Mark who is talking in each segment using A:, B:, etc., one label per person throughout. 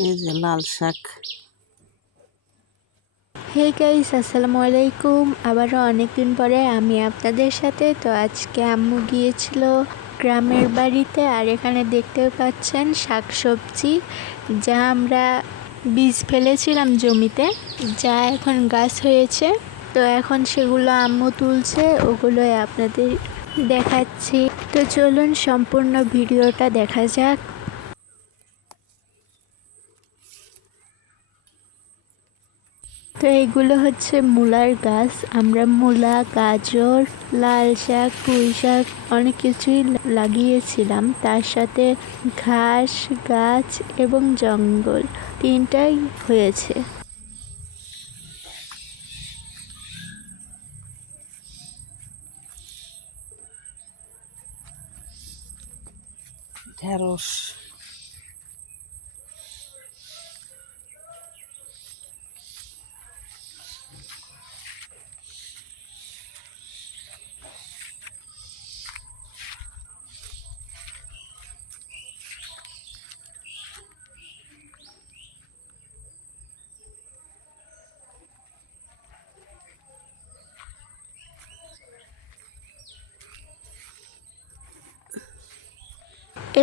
A: এই যে লাল শাক।
B: হে গাইস আসসালামু আলাইকুম। আবারও অনেকদিন পরে আমি আপনাদের সাথে। তো আজকে আম্মু গিয়েছিল গ্রামের বাড়িতে আর এখানে দেখতে পাচ্ছেন শাকসবজি, যা আমরা বীজ ফেলেছিলাম জমিতে, যা এখন গাছ হয়েছে। তো এখন সেগুলো আম্মু তুলছে, ওগুলোই আপনাদের দেখাচ্ছি। তো চলুন সম্পূর্ণ ভিডিওটা দেখা যাক। তো এইগুলো হচ্ছে মূলার গাছ। আমরা মূলা, গাজর, লাল শাক, পুঁই শাক অনেক কিছুই লাগিয়েছিলাম। তার সাথে ঘাস, গাছ এবং জঙ্গল তিনটাই হয়েছে।
A: ঢেঁড়স।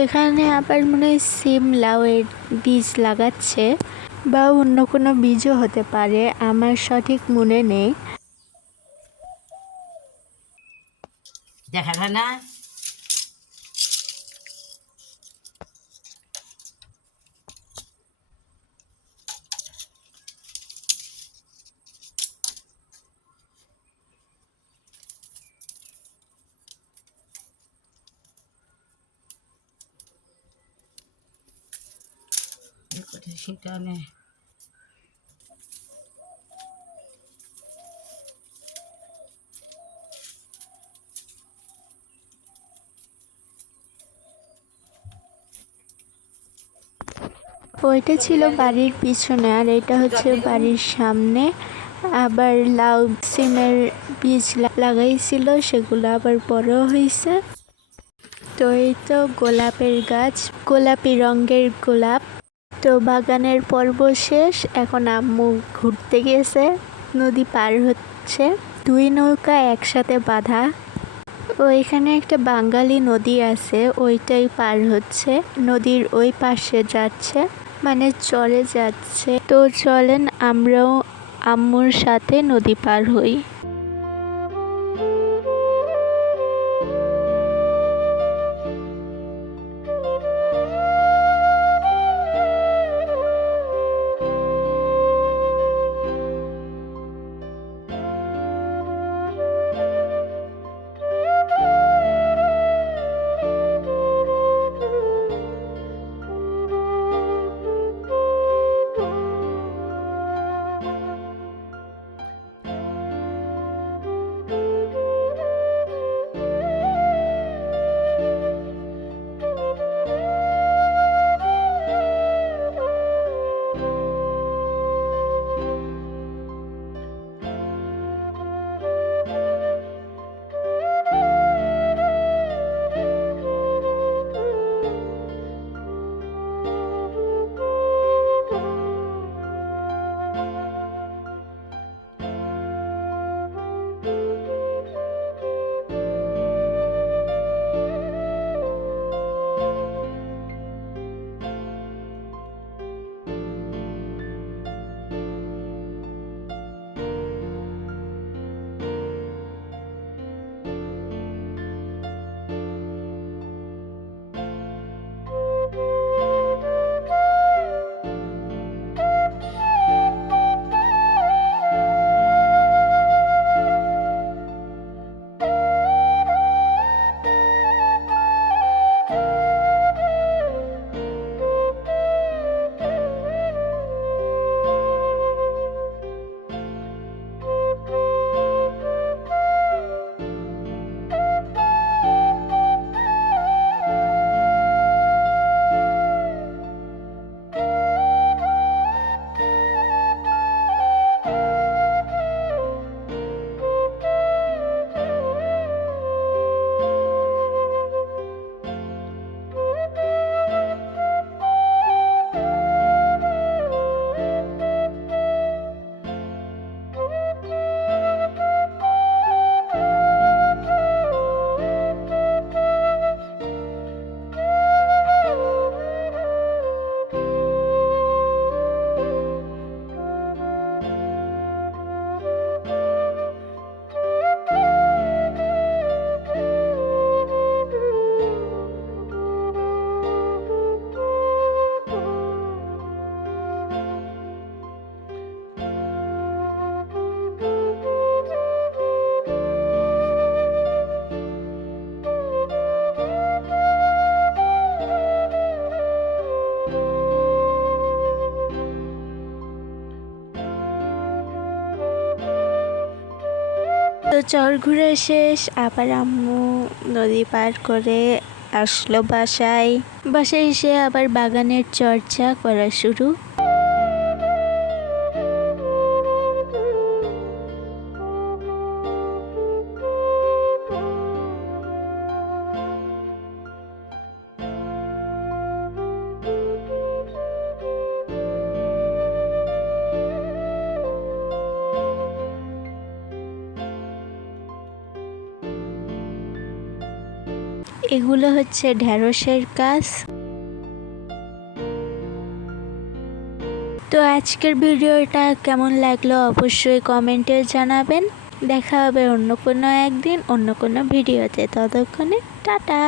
B: এখানে আবার মনে হয় সিম এর বীজ লাগাচ্ছে বা অন্য কোনো বীজও হতে পারে, আমার সঠিক মনে নেই।
A: দেখা না? সেটা
B: ওইটা ছিল বাড়ির পিছনে, আর এটা হচ্ছে বাড়ির সামনে। আবার লাউ সিমের বীজ লাগাইছিল, সেগুলো আবার বড় হয়েছে তো এই তো গোলাপের গাছ, গোলাপি রঙের গোলাপ। তো বাগানের পর্ব শেষ। এখন আম্মু ঘুরতে গেছে, নদী পার হচ্ছে। দুই নৌকা একসাথে বাঁধা। ও এখানে একটা বাঙালি নদী আছে, ওইটাই পার হচ্ছে। নদীর ওই পাশে যাচ্ছে মানে চলে যাচ্ছে। তো চলেন আমরাও আম্মুর সাথে নদী পার হই। চর ঘুরে শেষ। আবার আম্মু নদী পার করে আসলো বাসায়। বাসায় এসে আবার বাগানের চর্চা করা শুরু। এগুলো হচ্ছে ঢ্যাঁড়সের কাজ। তো আজকের ভিডিওটা কেমন লাগল অবশ্যই কমেন্টে জানাবেন। দেখা হবে অন্য কোনো একদিন, অন্য কোনো ভিডিওতে। ততক্ষণে, টাটা!